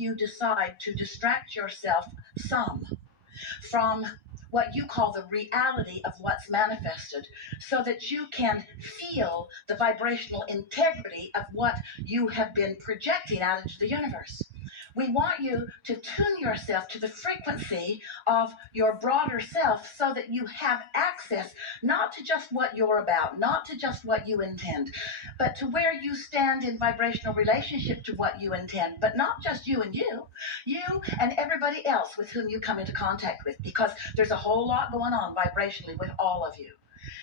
you decide to distract yourself some from what you call the reality of what's manifested, so that you can feel the vibrational integrity of what you have been projecting out into the universe. We want you to tune yourself to the frequency of your broader self, so that you have access not to just what you're about, not to just what you intend, but to where you stand in vibrational relationship to what you intend, but not just you and you and everybody else with whom you come into contact with, because there's a whole lot going on vibrationally with all of you.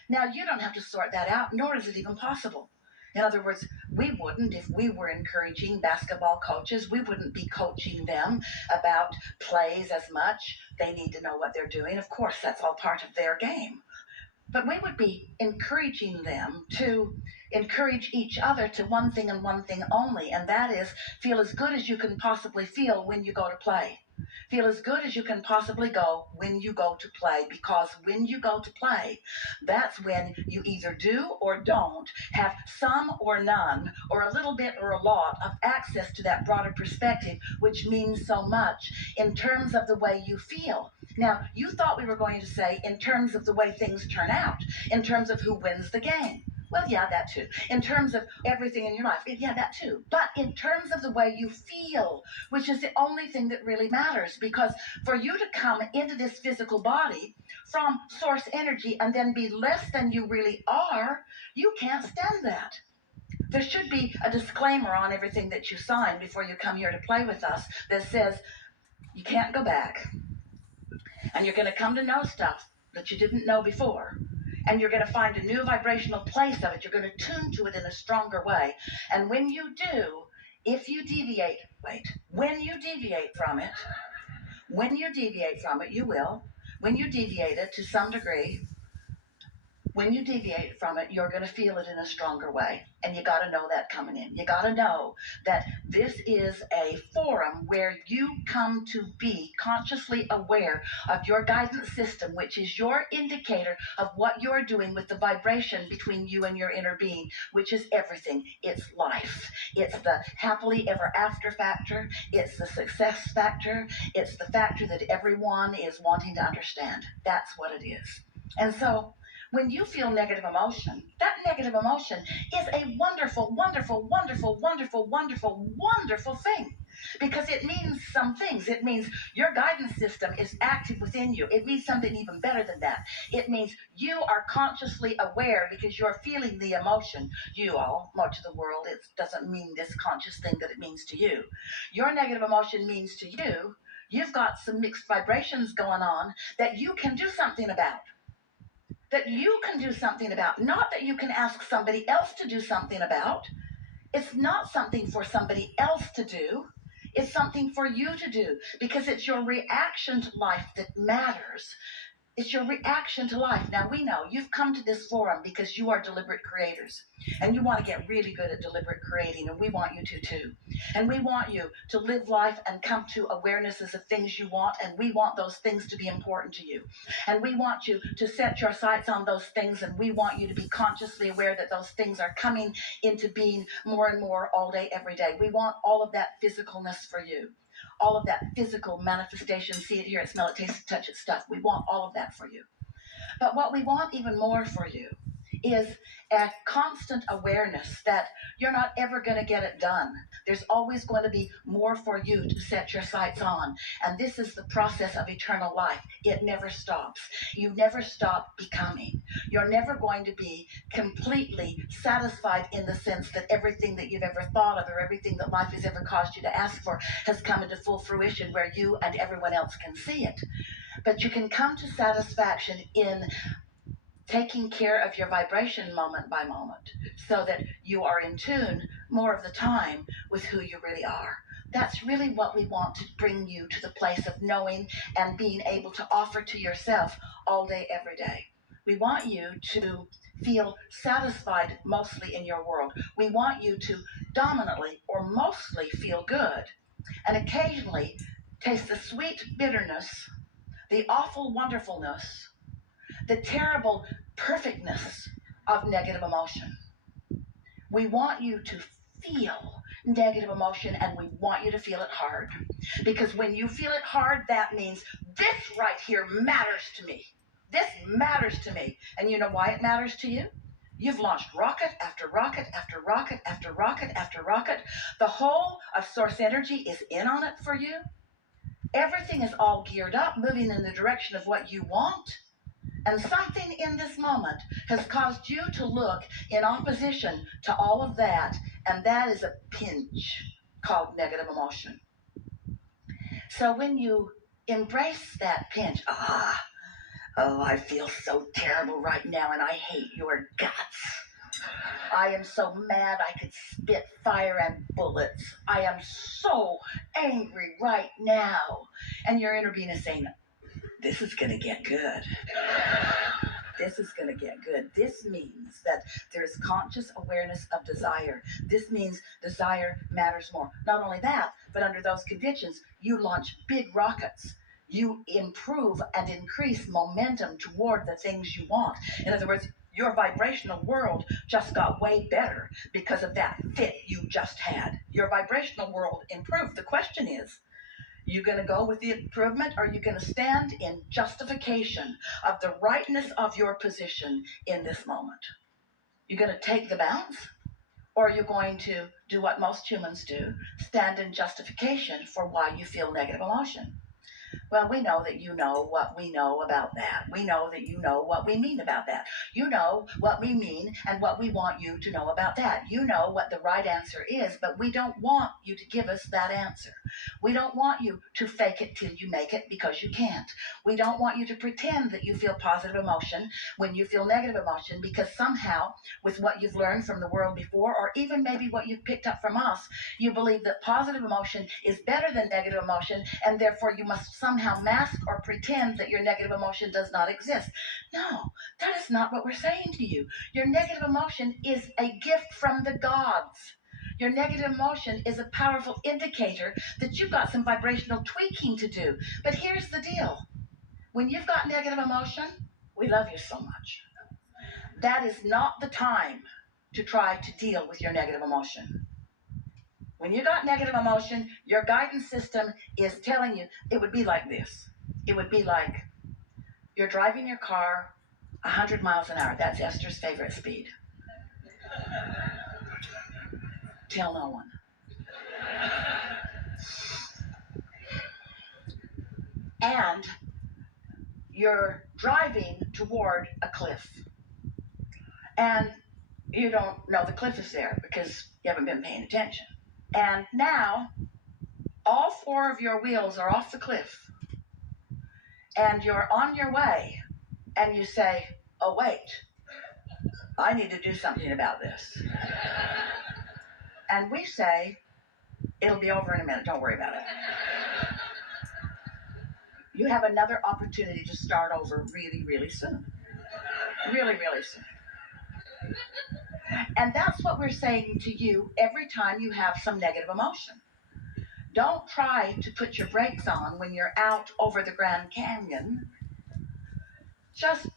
Now, you don't have to sort that out, nor is it even possible. In other words, we wouldn't, if we were encouraging basketball coaches, we wouldn't be coaching them about plays as much. They need to know what they're doing. Of course, that's all part of their game. But we would be encouraging them to encourage each other to one thing and one thing only, and that is feel as good as you can possibly feel when you go to play. Feel as good as you can possibly go when you go to play, because when you go to play, that's when you either do or don't have some or none, or a little bit or a lot of access to that broader perspective, which means so much in terms of the way you feel. Now, you thought we were going to say in terms of the way things turn out, in terms of who wins the game. Well, yeah, that too. In terms of everything in your life, yeah, that too. But in terms of the way you feel, which is the only thing that really matters, because for you to come into this physical body from source energy and then be less than you really are, you can't stand that. There should be a disclaimer on everything that you sign before you come here to play with us that says you can't go back. And you're going to come to know stuff that you didn't know before. And you're going to find a new vibrational place of it. You're going to tune to it in a stronger way. And when you do, if you deviate, when you deviate from it, you will. When you deviate it to some degree, when you deviate from it, you're going to feel it in a stronger way. And you got to know that coming in. You got to know that this is a forum where you come to be consciously aware of your guidance system, which is your indicator of what you're doing with the vibration between you and your inner being, which is everything. It's life. It's the happily ever after factor. It's the success factor. It's the factor that everyone is wanting to understand. That's what it is. And so, when you feel negative emotion, that negative emotion is a wonderful, wonderful, wonderful, wonderful, wonderful, wonderful thing. Because it means some things. It means your guidance system is active within you. It means something even better than that. It means you are consciously aware because you're feeling the emotion. You all, much of the world, it doesn't mean this conscious thing that it means to you. Your negative emotion means to you, you've got some mixed vibrations going on that you can do something about. That you can do something about, not that you can ask somebody else to do something about. It's not something for somebody else to do. It's something for you to do, because it's your reaction to life that matters. It's your reaction to life. Now, we know you've come to this forum because you are deliberate creators, and you want to get really good at deliberate creating, and we want you to too. And we want you to live life and come to awarenesses of things you want, and we want those things to be important to you. And we want you to set your sights on those things, and we want you to be consciously aware that those things are coming into being more and more all day, every day. We want all of that physicalness for you. All of that physical manifestation, see it, hear it, smell it, taste it, touch it stuff. We want all of that for you. But what we want even more for you is a constant awareness that you're not ever going to get it done. There's always going to be more for you to set your sights on. And this is the process of eternal life. It never stops. You never stop becoming. You're never going to be completely satisfied in the sense that everything that you've ever thought of or everything that life has ever caused you to ask for has come into full fruition where you and everyone else can see it. But you can come to satisfaction in taking care of your vibration moment by moment, so that you are in tune more of the time with who you really are. That's really what we want to bring you to the place of knowing and being able to offer to yourself all day, every day. We want you to feel satisfied mostly in your world. We want you to dominantly or mostly feel good, and occasionally taste the sweet bitterness, the awful wonderfulness, the terrible perfectness of negative emotion. We want you to feel negative emotion, and we want you to feel it hard. Because when you feel it hard, that means this right here matters to me. This matters to me. And you know why it matters to you? You've launched rocket after rocket after rocket after rocket after rocket. The whole of source energy is in on it for you. Everything is all geared up, moving in the direction of what you want. And something in this moment has caused you to look in opposition to all of that, and that is a pinch called negative emotion. So when you embrace that pinch, I feel so terrible right now, and I hate your guts. I am so mad I could spit fire and bullets. I am so angry right now. And your inner being is saying, this is going to get good. This is going to get good. This means that there is conscious awareness of desire. This means desire matters more. Not only that, but under those conditions, you launch big rockets. You improve and increase momentum toward the things you want. In other words, your vibrational world just got way better because of that fit you just had. Your vibrational world improved. The question is, you going to go with the improvement, or are you going to stand in justification of the rightness of your position in this moment? You're going to take the bounce, or are you going to do what most humans do, stand in justification for why you feel negative emotion? Well, we know that you know what we know about that. We know that you know what we mean about that. You know what we mean and what we want you to know about that. You know what the right answer is, but we don't want you to give us that answer. We don't want you to fake it till you make it, because you can't. We don't want you to pretend that you feel positive emotion when you feel negative emotion, because somehow, with what you've learned from the world before, or even maybe what you've picked up from us, you believe that positive emotion is better than negative emotion, and therefore you must somehow mask or pretend that your negative emotion does not exist. No, that is not what we're saying to you. Your negative emotion is a gift from the gods. Your negative emotion is a powerful indicator that you've got some vibrational tweaking to do. But here's the deal. When you've got negative emotion, we love you so much. That is not the time to try to deal with your negative emotion. When you got negative emotion, your guidance system is telling you, it would be like this. It would be like you're driving your car 100 miles an hour. That's Esther's favorite speed. Tell no one. And you're driving toward a cliff. And you don't know the cliff is there because you haven't been paying attention. And now, all four of your wheels are off the cliff. And you're on your way. And you say, oh, wait, I need to do something about this. And we say, it'll be over in a minute. Don't worry about it. You have another opportunity to start over really, really soon. Really, really soon. And that's what we're saying to you every time you have some negative emotion. Don't try to put your brakes on when you're out over the Grand Canyon. Just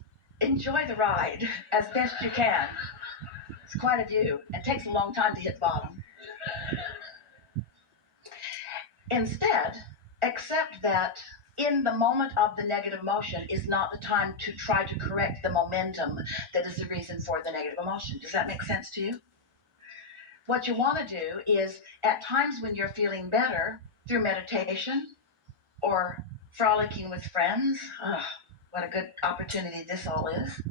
enjoy the ride as best you can. It's quite a view. It takes a long time to hit the bottom. Instead, accept that in the moment of the negative emotion is not the time to try to correct the momentum that is the reason for the negative emotion. Does that make sense to you? What you want to do is, at times when you're feeling better, through meditation or frolicking with friends, what a good opportunity this all is,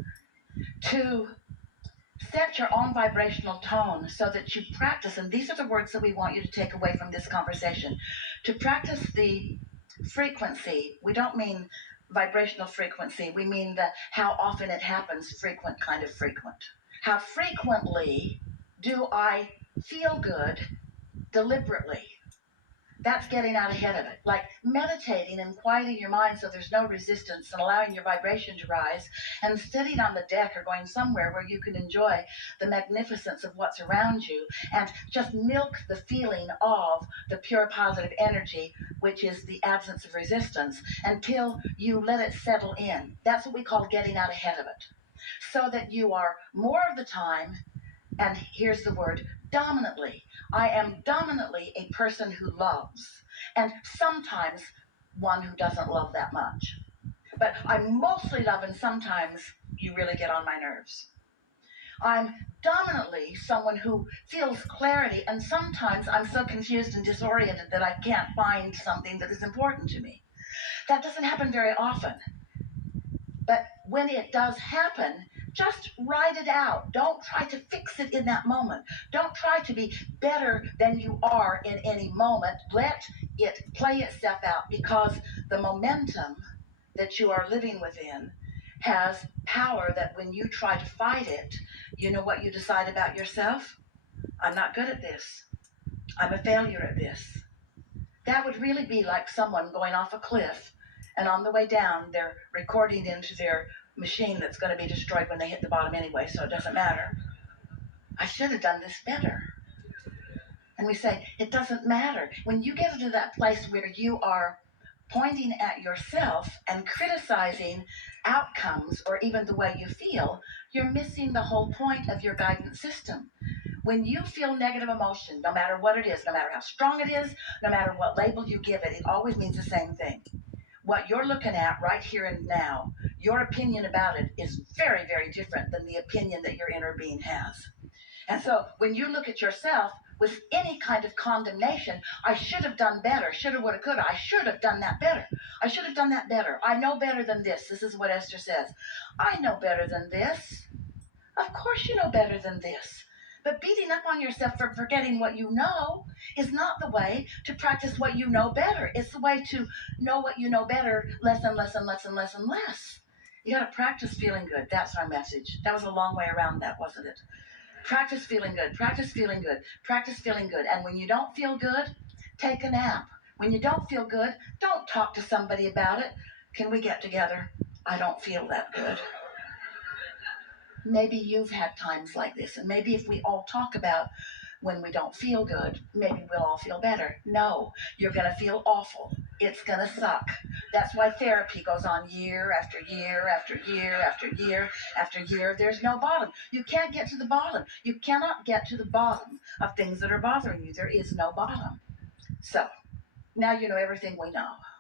to set your own vibrational tone so that you practice, and these are the words that we want you to take away from this conversation, to practice the frequency. We don't mean vibrational frequency, we mean the how often it happens, frequent kind of frequent. How frequently do I feel good deliberately? That's getting out ahead of it. Like meditating and quieting your mind so there's no resistance and allowing your vibration to rise, and sitting on the deck or going somewhere where you can enjoy the magnificence of what's around you and just milk the feeling of the pure positive energy, which is the absence of resistance, until you let it settle in. That's what we call getting out ahead of it. So that you are more of the time, and here's the word, dominantly I am dominantly a person who loves, and sometimes one who doesn't love that much. But I mostly love, and sometimes you really get on my nerves. I'm dominantly someone who feels clarity, and sometimes I'm so confused and disoriented that I can't find something that is important to me. That doesn't happen very often. But when it does happen, just write it out. Don't try to fix it in that moment. Don't try to be better than you are in any moment. Let it play itself out, because the momentum that you are living within has power that when you try to fight it, you know what you decide about yourself? I'm not good at this. I'm a failure at this. That would really be like someone going off a cliff, and on the way down, they're recording into their machine that's going to be destroyed when they hit the bottom anyway, so it doesn't matter. I should have done this better. And we say, it doesn't matter. When you get into that place where you are pointing at yourself and criticizing outcomes or even the way you feel, you're missing the whole point of your guidance system. When you feel negative emotion, no matter what it is, no matter how strong it is, no matter what label you give it, it always means the same thing. What you're looking at right here and now, your opinion about it is very, very different than the opinion that your inner being has. And so when you look at yourself with any kind of condemnation, I should have done better, shoulda, woulda, coulda, I should have done that better. I should have done that better. I know better than this. This is what Esther says. I know better than this. Of course you know better than this. But beating up on yourself for forgetting what you know is not the way to practice what you know better. It's the way to know what you know better less and less and less and less and less. You got to practice feeling good. That's our message. That was a long way around that, wasn't it? Practice feeling good. Practice feeling good. Practice feeling good. And when you don't feel good, take a nap. When you don't feel good, don't talk to somebody about it. Can we get together? I don't feel that good. Maybe you've had times like this, and maybe if we all talk about when we don't feel good, maybe we'll all feel better. No, you're going to feel awful. It's going to suck. That's why therapy goes on year after year after year after year after year. There's no bottom. You can't get to the bottom. You cannot get to the bottom of things that are bothering you. There is no bottom. So now you know everything we know.